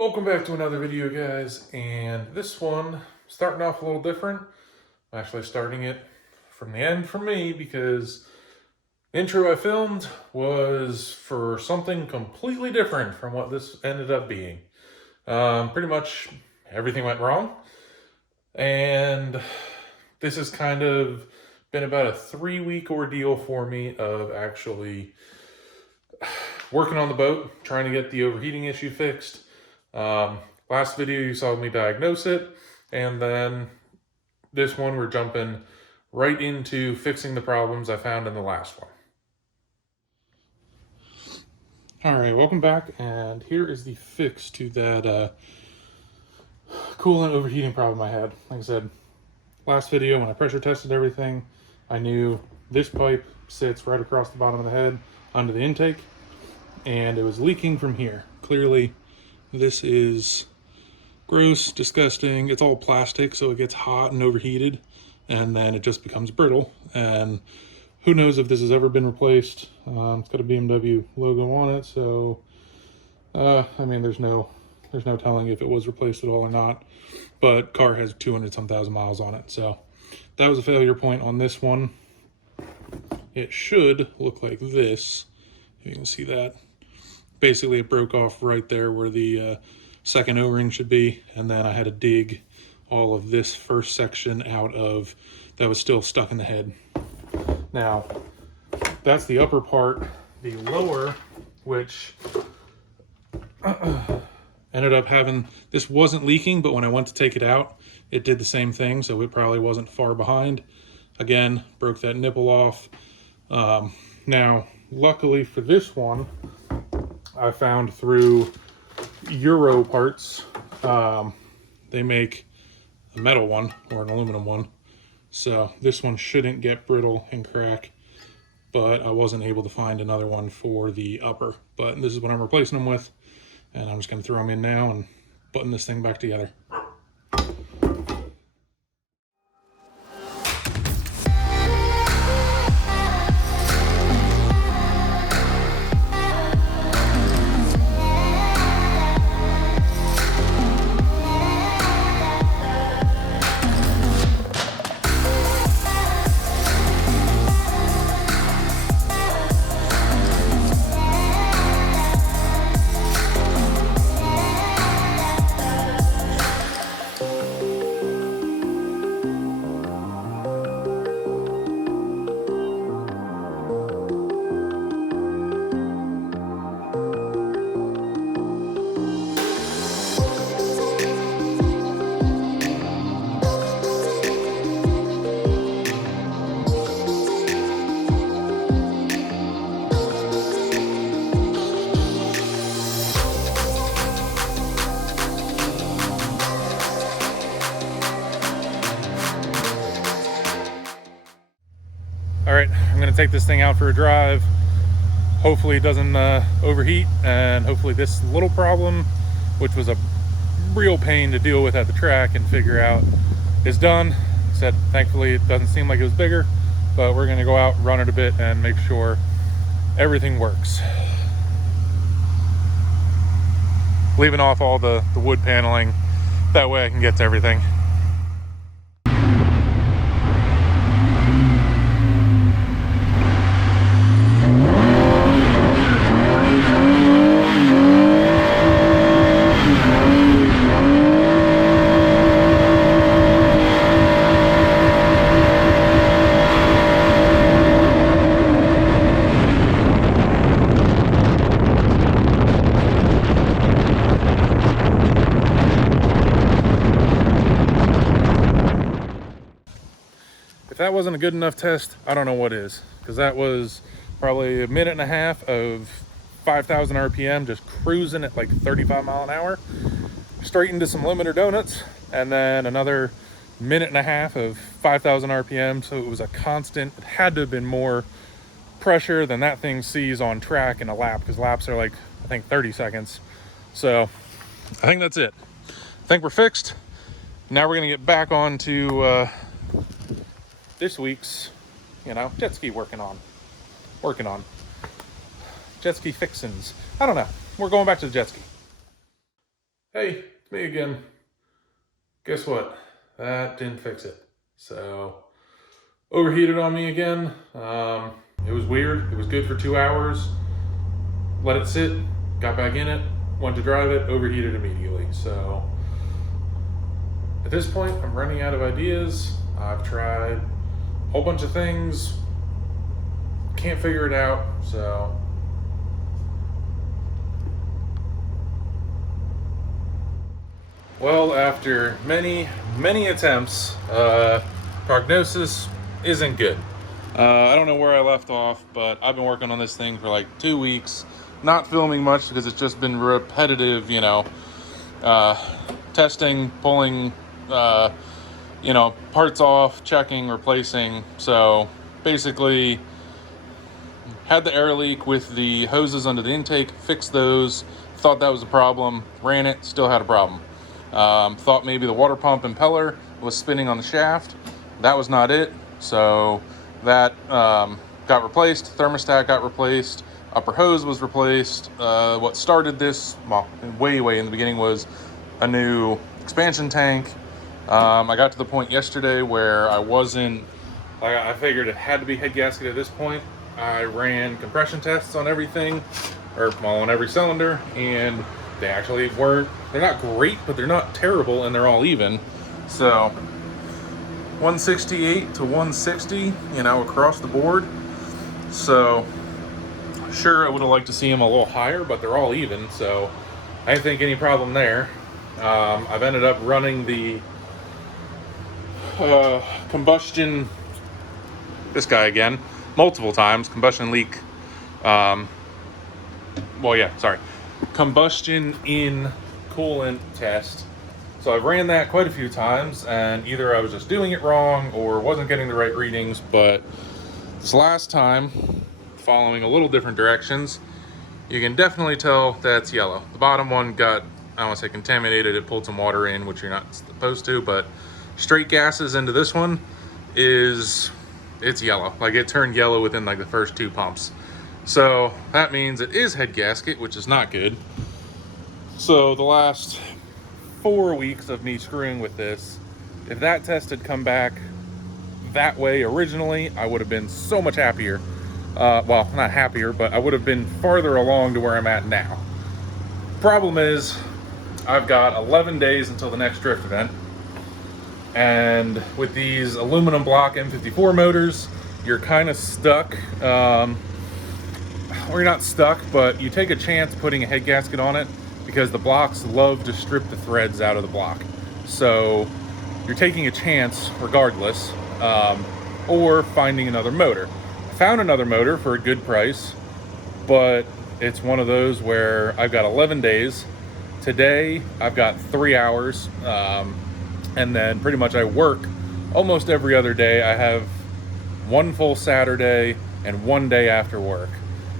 Welcome back to another video, guys, and this one starting off a little different. I'm actually starting it from the end for me because the intro I filmed was for something completely different from what this ended up being. Pretty much everything went wrong, and this has kind of been about a 3-week ordeal for me of actually working on the boat, trying to get the overheating issue fixed. Last video you saw me diagnose it, and then this one we're jumping right into fixing the problems I found in the last one. Alright, welcome back, and here is the fix to that coolant overheating problem I had. Like I said, last video when I pressure tested everything, I knew this pipe sits right across the bottom of the head under the intake, and it was leaking from here. Clearly, this is gross, disgusting. It's all plastic, so it gets hot and overheated, and then it just becomes brittle. And who knows if this has ever been replaced. It's got a BMW logo on it, so I mean, there's no telling if it was replaced at all or not. But car has 200-some thousand miles on it, so that was a failure point on this one. It should look like this. You can see that. Basically, it broke off right there where the second O-ring should be, and then I had to dig all of this first section out of that was still stuck in the head. Now, that's the upper part. The lower, which ended up having, this wasn't leaking, but when I went to take it out, it did the same thing, so it probably wasn't far behind. Again, broke that nipple off. Now, luckily for this one, I found through Euro Parts, they make a metal one or an aluminum one, so this one shouldn't get brittle and crack, but I wasn't able to find another one for the upper. But this is what I'm replacing them with, and I'm just going to throw them in now and button this thing back together. All right, I'm gonna take this thing out for a drive. Hopefully it doesn't overheat, and hopefully this little problem, which was a real pain to deal with at the track and figure out, is done. Said, thankfully it doesn't seem like it was bigger, but we're gonna go out, run it a bit, and make sure everything works. Leaving off all the wood paneling, that way I can get to everything. If that wasn't a good enough test, I don't know what is, because that was probably a minute and a half of 5,000 RPM, just cruising at like 35 mile an hour, straight into some limiter donuts, and then another minute and a half of 5,000 RPM. So it was a constant. It had to have been more pressure than that thing sees on track in a lap, because laps are like, I think, 30 seconds. So I think that's it. I think we're fixed. Now we're gonna get back on to this week's, jet ski working on. Jet ski fixins. I don't know. We're going back to the jet ski. Hey, it's me again. Guess what? That didn't fix it. So, overheated on me again. It was weird. It was good for 2 hours. Let it sit, got back in it, went to drive it, overheated immediately. So, at this point, I'm running out of ideas. I've tried a whole bunch of things, can't figure it out. So, well, after many attempts, prognosis isn't good. I don't know where I left off, but I've been working on this thing for like 2 weeks, not filming much because it's just been repetitive, testing, pulling, parts off, checking, replacing. So basically, had the air leak with the hoses under the intake, fixed those, thought that was a problem, ran it, still had a problem. Thought maybe the water pump impeller was spinning on the shaft. That was not it. So that got replaced. Thermostat got replaced. Upper hose was replaced. What started this, well, way in the beginning, was a new expansion tank. I got to the point yesterday where I figured it had to be head gasket at this point. I ran compression tests on everything, on every cylinder, and they actually they're not great, but they're not terrible, and they're all even. So 168 to 160, across the board. So sure, I would have liked to see them a little higher, but they're all even, so I didn't think any problem there. I've ended up running the combustion, this guy again, multiple times, combustion leak, combustion in coolant test. So I've ran that quite a few times, and either I was just doing it wrong or wasn't getting the right readings. But this last time, following a little different directions, you can definitely tell that's yellow. The bottom one got, I don't want to say contaminated, it pulled some water in, which you're not supposed to, but straight gases into this one it's yellow. Like, it turned yellow within like the first 2 pumps. So that means it is head gasket, which is not good. So the last 4 weeks of me screwing with this, if that test had come back that way originally, I would have been so much happier. Well, not happier, but I would have been farther along to where I'm at now. Problem is, I've got 11 days until the next drift event. And with these aluminum block M54 motors, you're kind of stuck. Or you're not stuck, but you take a chance putting a head gasket on it because the blocks love to strip the threads out of the block. So you're taking a chance regardless, or finding another motor. I found another motor for a good price, but it's one of those where I've got 11 days. Today, I've got 3 hours, and then pretty much I work almost every other day. I have one full Saturday and 1 day after work.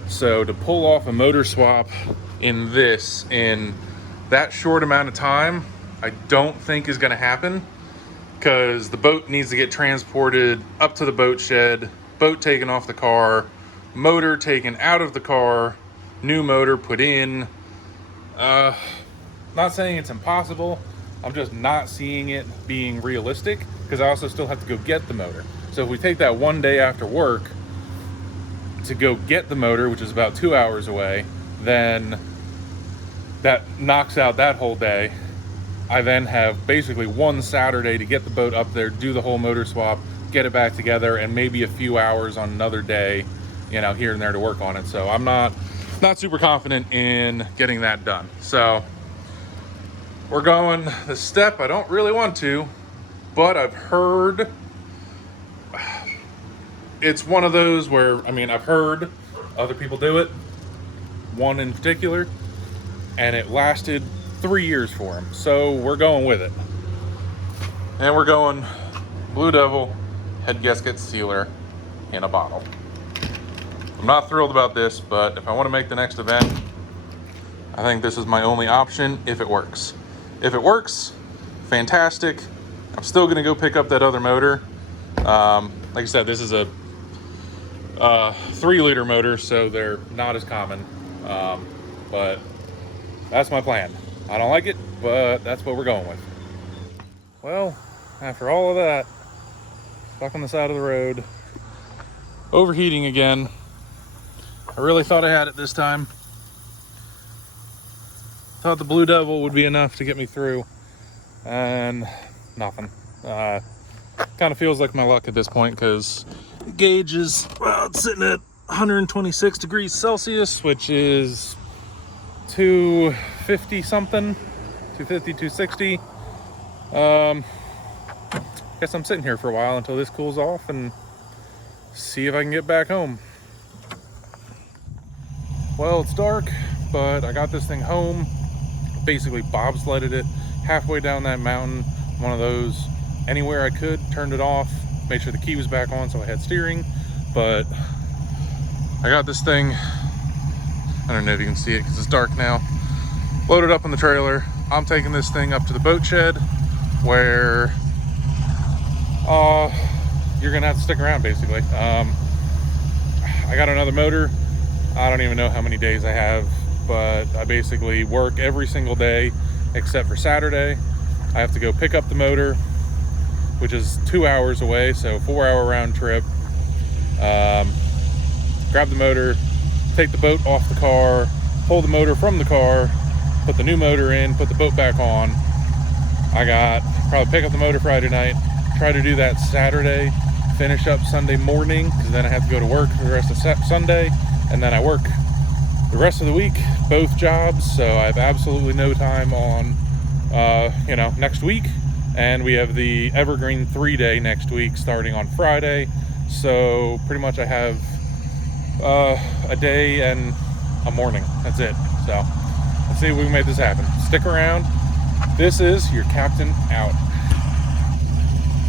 So to pull off a motor swap in that short amount of time, I don't think is going to happen, because the boat needs to get transported up to the boat shed, boat taken off the car, motor taken out of the car, new motor put in. Not saying it's impossible. I'm just not seeing it being realistic, because I also still have to go get the motor. So if we take that 1 day after work to go get the motor, which is about 2 hours away, then that knocks out that whole day. I then have basically one Saturday to get the boat up there, do the whole motor swap, get it back together, and maybe a few hours on another day, here and there to work on it. So I'm not super confident in getting that done. So we're going the step I don't really want to, but I've heard it's one of those where, I've heard other people do it, one in particular, and it lasted 3 years for him. So we're going with it. And we're going Blue Devil head gasket sealer in a bottle. I'm not thrilled about this, but if I want to make the next event, I think this is my only option if it works. If it works, fantastic. I'm still going to go pick up that other motor. Like I said, this is a 3-liter motor, so they're not as common. But that's my plan. I don't like it, but that's what we're going with. Well, after all of that, stuck on the side of the road, overheating again. I really thought I had it this time. Thought the Blue Devil would be enough to get me through, and nothing. Kind of feels like my luck at this point, because the gauge is, well, it's sitting at 126 degrees Celsius, which is 250 something, 250, 260. Guess I'm sitting here for a while until this cools off and see if I can get back home. Well, it's dark, but I got this thing home. Basically bobsledded it halfway down that mountain. One of those, anywhere I could, turned it off, made sure the key was back on so I had steering. But I got this thing, I don't know if you can see it because it's dark now, loaded up in the trailer. I'm taking this thing up to the boat shed where you're gonna have to stick around basically. I got another motor. I don't even know how many days I have, but I basically work every single day except for Saturday. I have to go pick up the motor, which is 2 hours away, so 4-hour round trip. Grab the motor, take the boat off the car, pull the motor from the car, put the new motor in, put the boat back on. I got probably pick up the motor Friday night, try to do that Saturday, finish up Sunday morning, because then I have to go to work for the rest of Sunday, and then I work the rest of the week, both jobs, so I have absolutely no time on, next week. And we have the Evergreen 3-day next week starting on Friday, so pretty much I have a day and a morning. That's it. So let's see if we can make this happen. Stick around. This is your captain out.